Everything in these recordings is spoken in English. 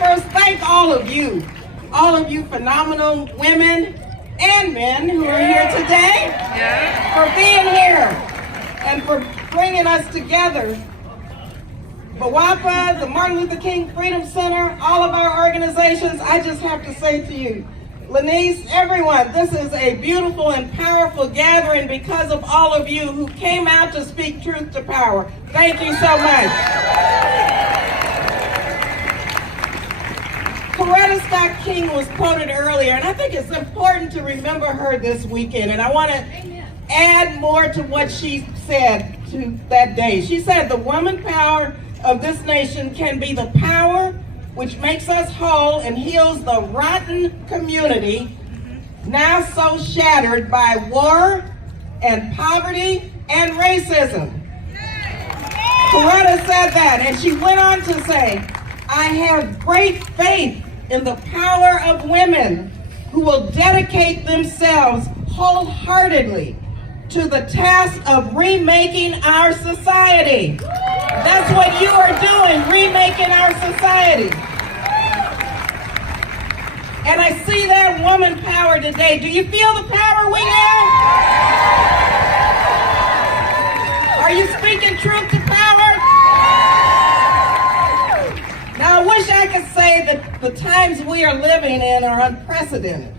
first thank all of you phenomenal women and men who are here today for being here and for bringing us together. BWAPA, the Martin Luther King Freedom Center, all of our organizations, I just have to say to you, Lenise, everyone, this is a beautiful and powerful gathering because of all of you who came out to speak truth to power. Thank you so much. Coretta Scott King was quoted earlier, and I think it's important to remember her this weekend, and I want to add more to what she said to that day. She said, the woman power of this nation can be the power which makes us whole and heals the rotten community, now so shattered by war and poverty and racism. Coretta said that, and she went on to say, I have great faith in the power of women who will dedicate themselves wholeheartedly to the task of remaking our society. That's what you are doing, remaking our society. And I see that woman power today. Do you feel the power we have? Are you speaking truth to power? Now, I wish I could say that the times we are living in are unprecedented.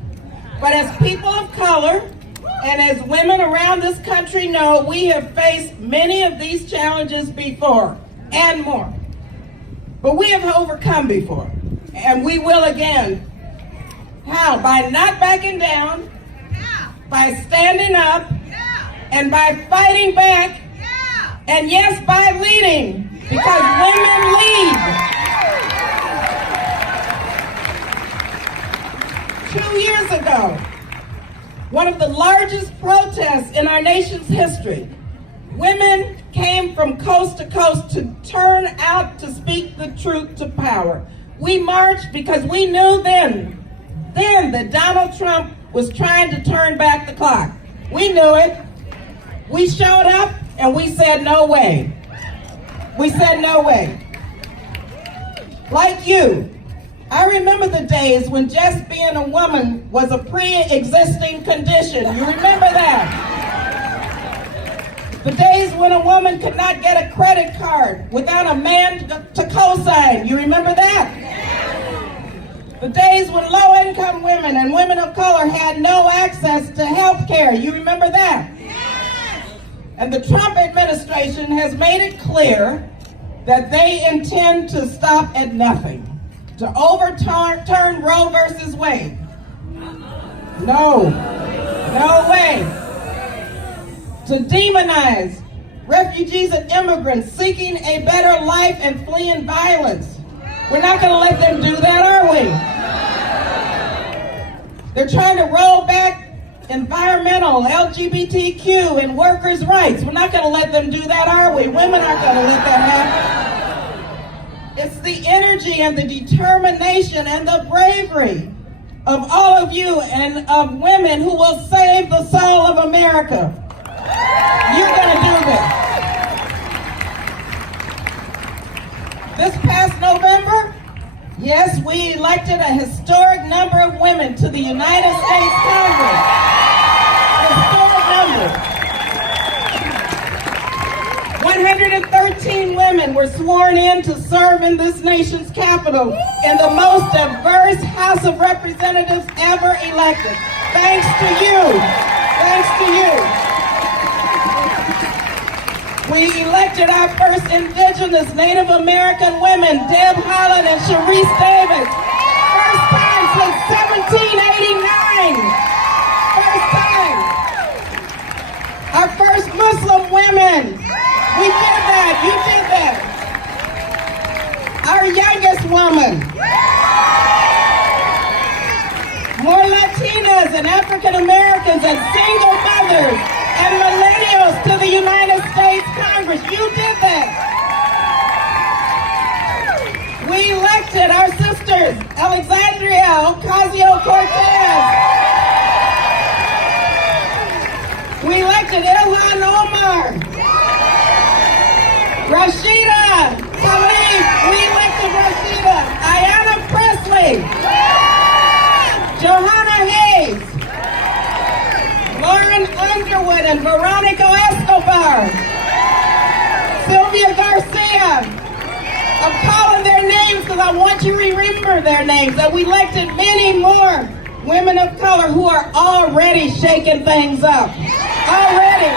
But as people of color, and as women around this country know, we have faced many of these challenges before and more. But we have overcome before, and we will again. How? By not backing down, by standing up, and by fighting back, and yes, by leading, because women lead. 2 years ago, one of the largest protests in our nation's history, women came from coast to coast to turn out to speak the truth to power. We marched because we knew then that Donald Trump was trying to turn back the clock. We knew it. We showed up and we said no way. We said no way. Like you, I remember the days when just being a woman was a pre-existing condition. You remember that? The days when a woman could not get a credit card without a man to co-sign. You remember that? The days when low-income women and women of color had no access to health care. You remember that? And the Trump administration has made it clear that they intend to stop at nothing, to overturn Roe versus Wade. No way. To demonize refugees and immigrants seeking a better life and fleeing violence. We're not going to let them do that, are we? They're trying to roll back environmental, LGBTQ, and workers' rights. We're not going to let them do that, are we? Women aren't going to let that happen. It's the energy and the determination and the bravery of all of you and of women who will save the soul of America. You're going to do this. This past November, yes, we elected a historic number of women to the United States Congress. Historic number. 113 women were sworn in to serve in this nation's capital in the most diverse House of Representatives ever elected. Thanks to you. Thanks to you. We elected our first indigenous Native American women, Deb Haaland and Sharice Davis. First time since 1789. First time. Our first Muslim women. We did that. You did that. Our youngest woman. More Latinas and African Americans and single mothers and millennials to the United States Congress. You did that. We elected our sisters, Alexandria Ocasio-Cortez. We elected Ilhan Omar. Rashida Tlaib. We elected Rashida. Ayanna I'm calling their names because I want you to remember their names. And we elected many more women of color who are already shaking things up. Already.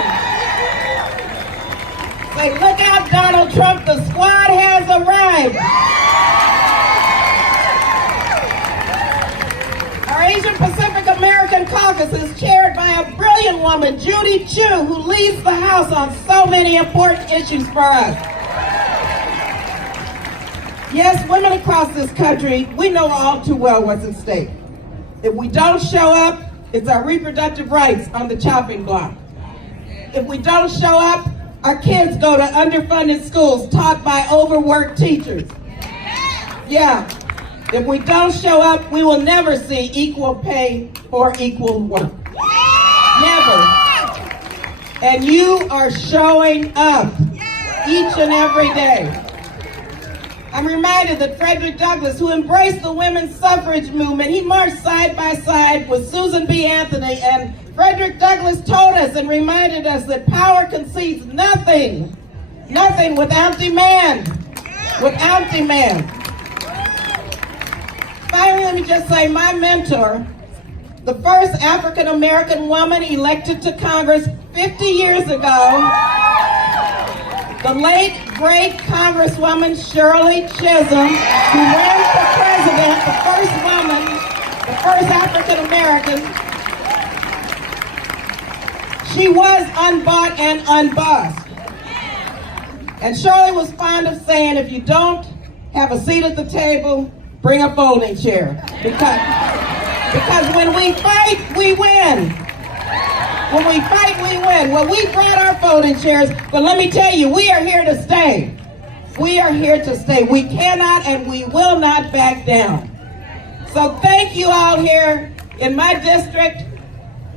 Say, look out, Donald Trump, the squad has arrived. Our Asian Pacific American Caucus is chaired by a brilliant woman, Judy Chu, who leads the House on so many important issues for us. Yes, women across this country, we know all too well what's at stake. If we don't show up, it's our reproductive rights on the chopping block. If we don't show up, our kids go to underfunded schools taught by overworked teachers. Yeah. If we don't show up, we will never see equal pay for equal work. Never. And you are showing up each and every day. I'm reminded that Frederick Douglass, who embraced the women's suffrage movement, he marched side by side with Susan B. Anthony, and Frederick Douglass told us and reminded us that power concedes nothing without demand. Without demand. Finally, let me just say, my mentor, the first African-American woman elected to Congress 50 years ago, the late, great Congresswoman Shirley Chisholm, who ran for president, the first woman, the first African-American. She was unbought and unbossed. And Shirley was fond of saying, if you don't have a seat at the table, bring a folding chair. Because when we fight, we win. When we fight, we win. Well, we brought our folding chairs, but let me tell you, we are here to stay. We are here to stay. We cannot and we will not back down. So thank you all here in my district.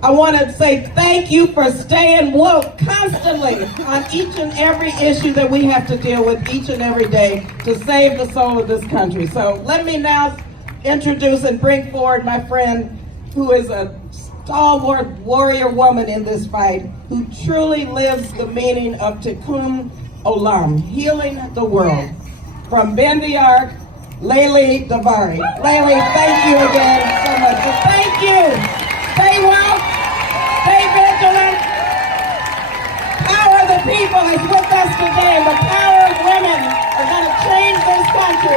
I want to say thank you for staying woke constantly on each and every issue that we have to deal with each and every day to save the soul of this country. So let me now introduce and bring forward my friend who is a stalwart warrior woman in this fight, who truly lives the meaning of Tikkun Olam, healing the world. From Bend Arc, Layli Davari. Layli, thank you again so much. So thank you. Stay woke. Stay vigilant. Power of the people is with us today. The power of women are going to change this country.